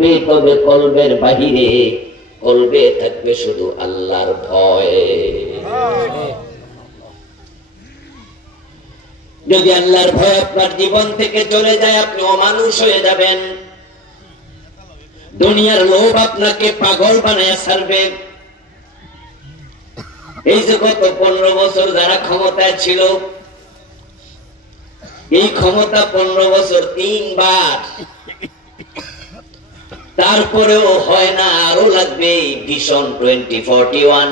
থাকবে তবে কলবের বাহিরে, কলবে থাকবে শুধু আল্লাহর ভয়। যদি আল্লাহর ভয় আপনার জীবন থেকে চলে যায়, আপনি অমানুষ হয়ে যাবেন। দুনিয়ার লোভ আপনাকে পাগল বানায় ছাড়বে। এই যে গত 15 বছর যারা ক্ষমতায় ছিল, এই ক্ষমতা 15 বছর 3 বার, তারপরেও হয় না, আরো লাগবে ভিশন 2041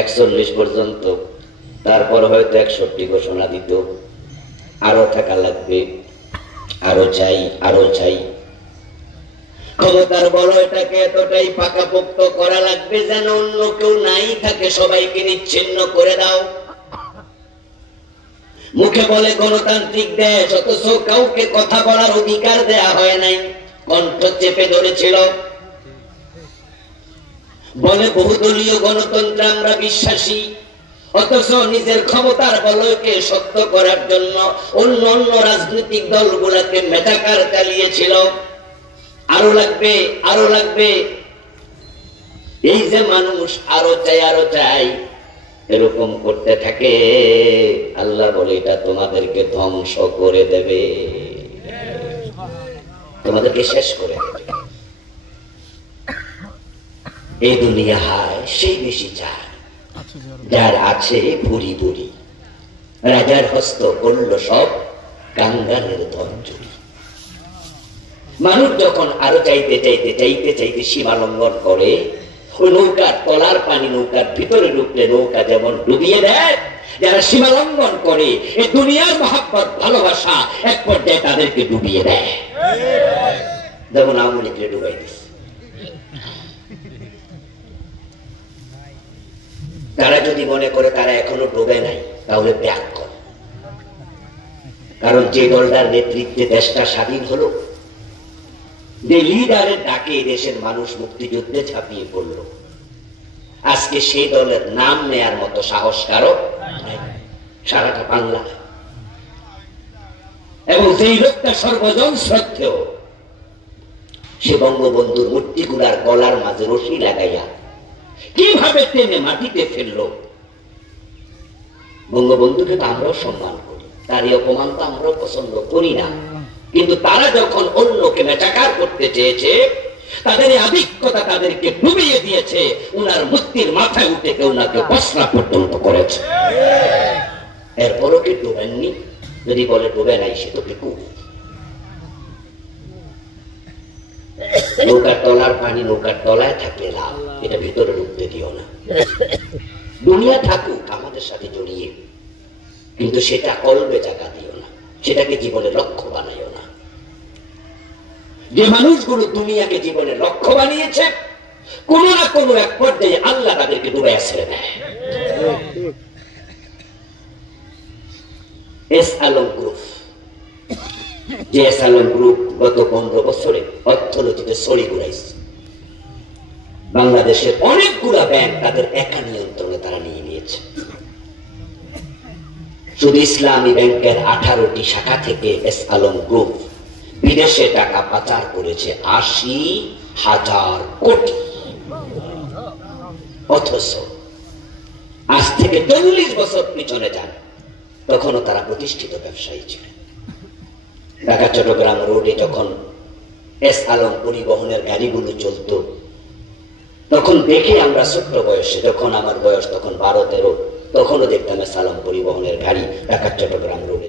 41 পর্যন্ত, তারপর হয়তো 61 ঘোষণা দিত। আরো থাকা লাগবে, আরো চাই, আরো চাই। ক্ষমতার বলয়টাকে এতটাই পাকাপোক্ত করা লাগবে যেন অন্য কেউ নাই থাকে, সবাইকে নিচ্ছিন্ন করে দাও। মুখে বলে গণতান্ত্রিক দেশ, অথচ কাউকে কথা বলার অধিকার দেয়া হয় নাই, কণ্ঠ চেপে ধরেছিল। বলে বহুদলীয় গণতন্ত্রে আমরা বিশ্বাসী, অথচ নিজের ক্ষমতার বলয়কে সত্য করার জন্য অন্য অন্য রাজনৈতিক দলগুলোকে মেটাকার চালিয়েছিল। আরো লাগবে, আরো লাগবে। এই যে মানুষ আরো চাই, আরো চাই, এরকম করতে থাকে, আল্লাহ বলে এটা তোমাদেরকে ধ্বংস করে দেবে, তোমাদেরকে শেষ করে দেবে। এই দুনিয়া হায় সেই বেশি চায়, যার আছে ভুরি ভুরি। রাজার হস্ত করল সব কাঙ্গালের ধন চুরি। মানুষ যখন আরো চাইতে চাইতে চাইতে চাইতে সীমা লঙ্ঘন করে, ওই নৌকার তলার পানি নৌকার ভিতরে ঢুকলে নৌকা যেমন ডুবিয়ে দেয়, যারা সীমা লঙ্ঘন করে এই দুনিয়ার মহাব্বত ভালোবাসা এক পর্যায়ে তাদেরকে ডুবিয়ে দেয়। যেমন আওয়ামী লীগকে ডুবাই দিচ্ছে। তারা যদি মনে করে তারা এখনো ডুবে নাই, তাহলে ত্যাগ করে। কারণ যে দলটার নেতৃত্বে দেশটা স্বাধীন হলো, যে লিডারের ডাকে দেশের মানুষ মুক্তিযুদ্ধে ঝাঁপিয়ে পড়ল, আজকে সেই দলের নাম নেয়ার মতো সাহস কারো নাই সারাটা বাংলা। এবং যেই লোকটা সর্বজন শ্রদ্ধেয়, সে বঙ্গবন্ধুর মূর্তিগুলার গলার মাঝে রশি লাগাইয়া কিভাবে টেনে মাটিতে ফেললো। বঙ্গবন্ধুকে তো আমরাও সম্মান করি, তার এই অপমান তো আমরাও পছন্দ করি না, কিন্তু তারা যখন অন্যকে মেটাকার করতে চেয়েছে, তাদের এই আধিক্যতা তাদেরকে ডুবিয়ে দিয়েছে। উনার মূর্তির মাথায় উঠে কেউ ওনাকে বসরা পর্যন্ত করেছে। এরপরও কি ডুবেননি? যদি বলে ডুবে নাই, সে তো বেকুব। নৌকার তলার পানি নৌকার তলায় থাকলে লাভ, এটা ভিতরে ঢুকতে দিও না। দুনিয়া থাকুক আমাদের সাথে জড়িয়ে, কিন্তু সেটা কলবে জায়গা দিও না, সেটাকে জীবনের লক্ষ্য বানাইও না। যে মানুষগুলো দুনিয়াকে জীবনের লক্ষ্য বানিয়েছে, কোন না কোন এক পর্যায়ে আল্লাহ তাদেরকে ডুবে ছেড়ে দেয়। এস আলম গ্রুপ, যে এস আলম গ্রুপ গত 15 বছরে অর্থনীতিতে ছড়ি ঘুরাইছে। বাংলাদেশের অনেকগুলা ব্যাংক তাদের একা নিয়ন্ত্রণে তারা নিয়ে নিয়েছে। শুধু ইসলামী ব্যাংকের 18টি শাখা থেকে এস আলম গ্রুপ বিদেশে টাকা পাচার করেছে 80,000 কোটি। অথচ আজ থেকে 40 বছর পিছনে যান, তখনও তারা প্রতিষ্ঠিত ব্যবসায়ী ছিলেন। ঢাকা চট্টগ্রাম রোডে যখন এস আলম পরিবহনের গাড়িগুলো চলত, তখন দেখে আমরা ছোট্ট বয়সে, যখন আমার বয়স তখন 12-13, তখনও দেখতাম এস আলম পরিবহনের গাড়ি ঢাকা চট্টগ্রাম রোডে।